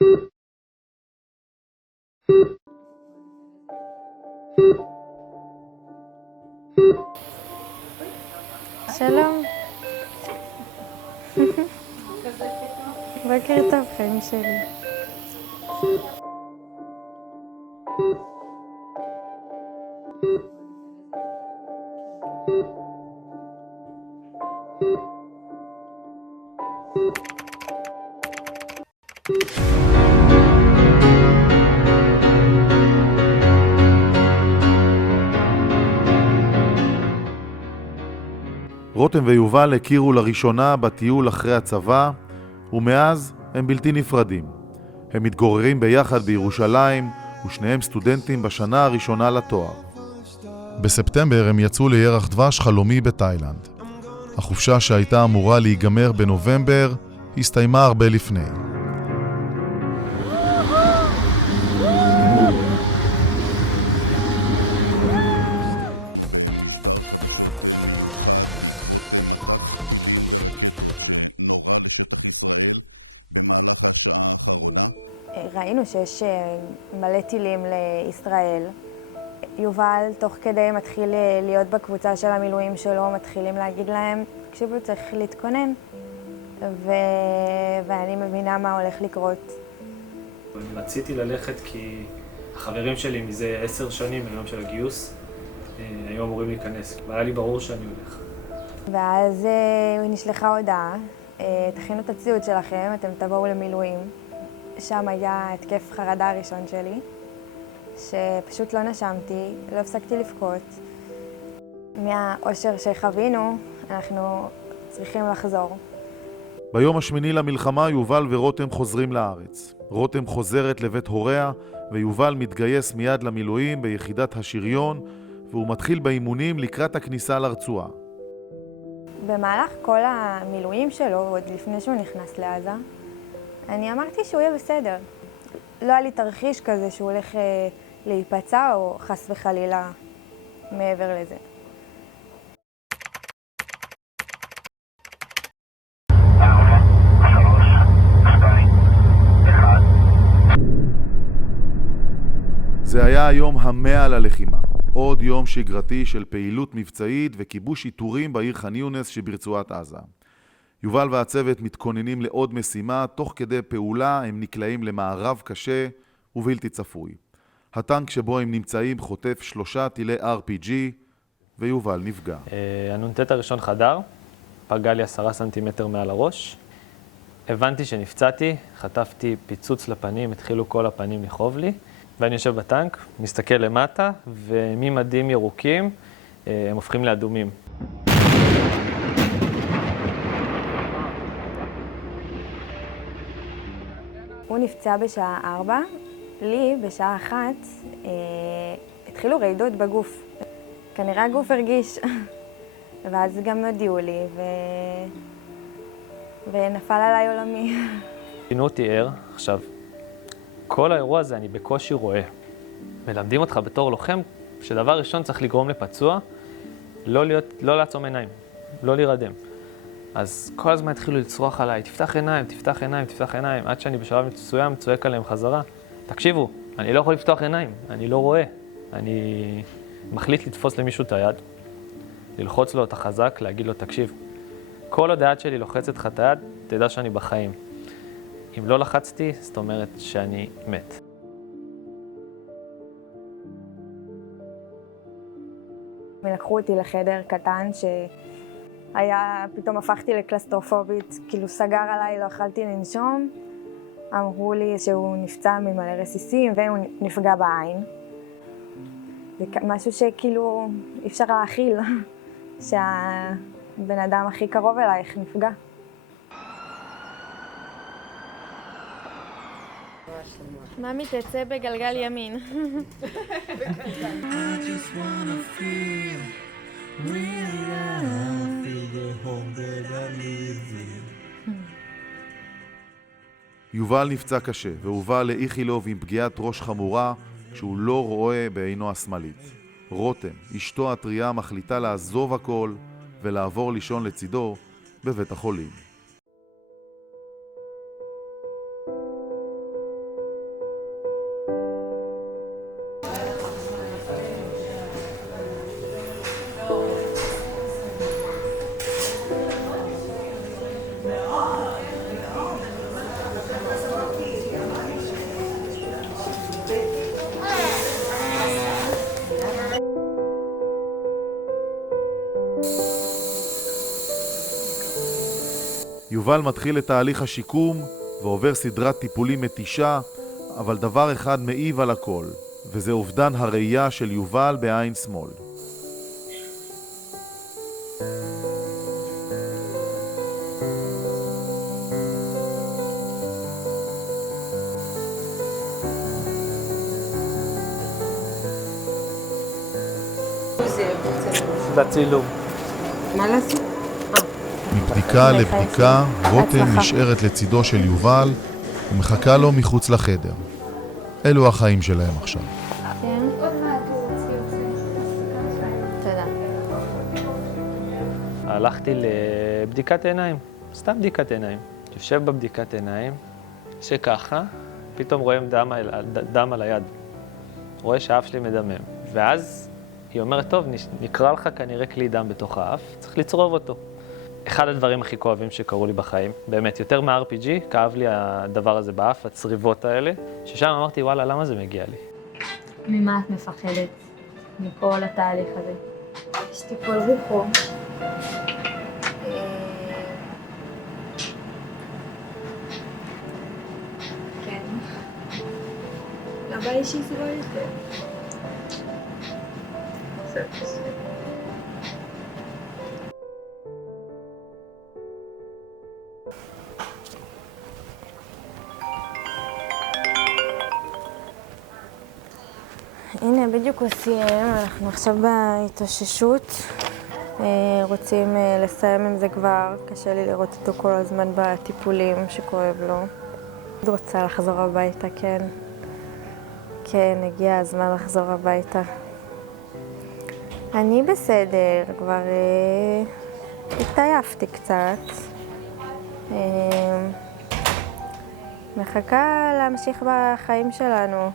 שלום. בוקר טוב, חיים שלי. רותם ויובל הכירו לראשונה בטיול אחרי הצבא, ומאז הם בלתי נפרדים. הם מתגוררים ביחד בירושלים, ושניהם סטודנטים בשנה הראשונה לתואר. בספטמבר הם יצאו לירח דבש חלומי בתאילנד. החופשה שהייתה אמורה להיגמר בנובמבר הסתיימה הרבה לפני. ראינו שיש מלא טילים לישראל. יובל תוך כדי מתחיל להיות בקבוצה של המילואים שלו, מתחילים להגיד להם, תקשיבו, צריך להתכונן. ואני מבינה מה הולך לקרות. אני רציתי ללכת כי החברים שלי מזה 10 שנים מהיום של הגיוס היו אמורים להיכנס, והיה לי ברור שאני הולך. ואז נשלחה הודעה, תכינו את הציוד שלכם, אתם תבואו למילואים. שם היה התקף חרדה הראשון שלי, שפשוט לא נשמתי, לא הפסקתי לבכות. מהאושר שחווינו, אנחנו צריכים לחזור. ביום השמיני למלחמה יובל ורותם חוזרים לארץ. רותם חוזרת לבית הוריה, ויובל מתגייס מיד למילואים ביחידת השריון, והוא מתחיל באימונים לקראת הכניסה לרצועה. במהלך כל המילואים שלו, עוד לפני שהוא נכנס לעזה, אני אמרתי שהוא יהיה בסדר. לא היה לי תרחיש כזה שהוא הולך להיפצע או חס וחלילה מעבר לזה. זה היה היום ה100 ללחימה. עוד יום שגרתי של פעילות מבצעית וכיבוש איתורים בעיר ח'אן יונס שברצועת עזה. יובל והצוות מתכוננים לעוד משימה, תוך כדי פעולה הם נקלעים למערב קשה ובלתי צפוי. הטנק שבו הם נמצאים חוטף 3 טילי RPG, ויובל נפגע. הנ"ט הראשון חדר, פגע לי 10 סנטימטר מעל הראש. הבנתי שנפצעתי, חטפתי פיצוץ לפנים, התחילו כל הפנים לכאוב לי. ואני יושב בטנק, מסתכל למטה, וממדים ירוקים הם הופכים לאדומים. הוא נפצע בשעה 4, לי בשעה 1 התחילו רעידות בגוף. כנראה הגוף הרגיש, ואז גם הודיעו לי ונפל עליי עולמי. פינו אותי ער, עכשיו, כל האירוע הזה אני בקושי רואה. מלמדים אותך בתור לוחם, שדבר ראשון צריך לגרום לפצוע, לא לעצום עיניים, לא להירדם. אז כל הזמן התחילו לצרוח עליי, תפתח עיניים, תפתח עיניים, תפתח עיניים, עד שאני בשלב מסוים צועק עליהם חזרה. תקשיבו, אני לא יכול לפתוח עיניים, אני לא רואה. אני מחליט לתפוס למישהו את היד, ללחוץ לו את החזק, להגיד לו, תקשיב, כל עוד היד שלי לוחצת לך את היד, תדע שאני בחיים. אם לא לחצתי, זאת אומרת שאני מת. לקחו אותי לחדר קטן שהיה, פתאום הפכתי לקלסטרופובית, כאילו סגר עליי, לא יכלתי לנשום. אמרו לי שהוא נפצע ממלא רסיסים והוא נפגע בעין. זה משהו שכאילו אי אפשר להכיל, שהבן אדם הכי קרוב אלייך נפגע. ממי תצא בגלגל ימין. יובל נפצע קשה והובא לאיכילוב עם פגיעת ראש חמורה שהוא לא רואה בעינו השמאלית. רותם, אשתו הטריה, מחליטה לעזוב הכל ולעבור לישון לצידו בבית החולים. יובל מתחיל את תהליך השיקום ועובר סדרת טיפולים מתישה, אבל דבר אחד מעיב על הכל, וזה אובדן הראייה של יובל בעין שמאל. בצילום. מה לעשות? מבדיקה לבדיקה, רותם נשארת לצידו של יובל ומחכה לו מחוץ לחדר. אלו החיים שלהם עכשיו. כן. תודה. הלכתי לבדיקת עיניים, סתם בדיקת עיניים. יושב בבדיקת עיניים, שככה, פתאום רואה דם על היד. רואה שהאף שלי מדמם. ואז היא אומרת, טוב, נקרא לך כנראה כלי דם בתוך האף, צריך לצרוב אותו. אחד הדברים הכי כואבים שקרו לי בחיים, באמת, יותר מה-RPG, כאב לי הדבר הזה באף, הצריבות האלה, ששם אמרתי, וואלה, למה זה מגיע לי? ממה את מפחדת? מכל התהליך הזה? יש טיפול רוחו. כן. לבא לי שהיא סיבה יותר. הנה, בדיוק עושים, אנחנו עכשיו בהתאוששות. רוצים לסיים עם זה כבר, קשה לי לראות אותו כל הזמן בטיפולים שכואב לו. רוצה לחזור הביתה, כן. כן, הגיע הזמן לחזור הביתה. אני בסדר, כבר התעייפתי קצת. מחכה להמשיך בחיים שלנו.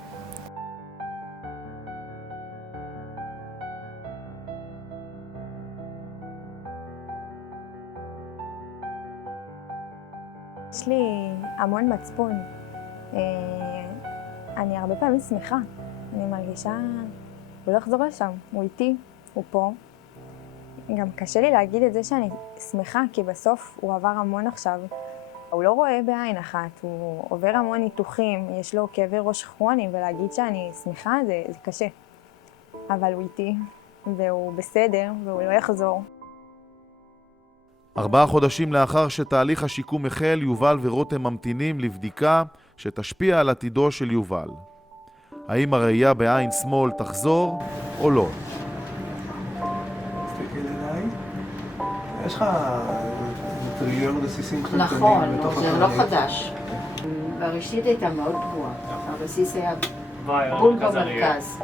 יש לי המון מצפון. אני הרבה פעמים שמחה. אני מרגישה, הוא לא יחזור לשם, הוא איתי, הוא פה. גם קשה לי להגיד את זה שאני שמחה, כי בסוף הוא עבר המון עכשיו. הוא לא רואה בעין אחת, הוא עובר המון ניתוחים, יש לו כאבי ראש כרוניים, ולהגיד שאני שמחה זה קשה. אבל הוא איתי, והוא בסדר, והוא לא יחזור. 4 חודשים לאחר שתהליך השיקום החל, יובל ורותם ממתינים לבדיקה שתשפיע על עתידו של יובל. האם הראייה בעין שמאל תחזור או לא? תסתכל אליי. יש לך טריליון רסיסים קטנים נכון, בתוך זה לא חדש. הראשית הייתה מאוד גבוהה. הרסיס היה בול במרכז.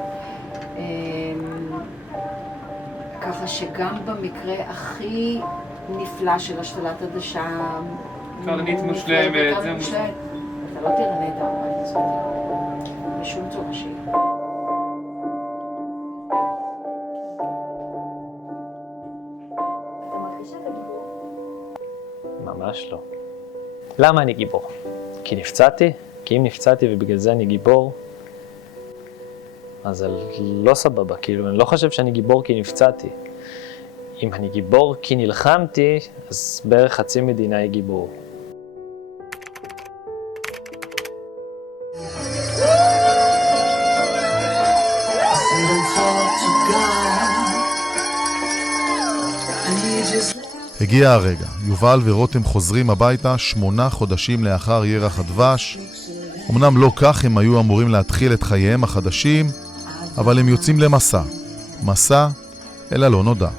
ככה שגם במקרה הכי נפלא של השתלת עדשה... קרנית מושלמת, זה מושלם. אתה לא תראה נהדר מה לעשות. בשום צורה שהיא. אתה מרגיש שאתה גיבור? ממש לא. למה אני גיבור? כי נפצעתי? כי אם נפצעתי ובגלל זה אני גיבור, אז זה לא סבבה. כאילו, אני לא חושב שאני גיבור כי נפצעתי. אם אני גיבור כי נלחמתי, אז בערך חצי מדינה היא גיבור. הגיע הרגע, יובל ורותם חוזרים הביתה 8 חודשים לאחר ירח הדבש. אמנם לא כך הם היו אמורים להתחיל את חייהם החדשים, אבל הם יוצאים למסע. מסע אל הלא נודע.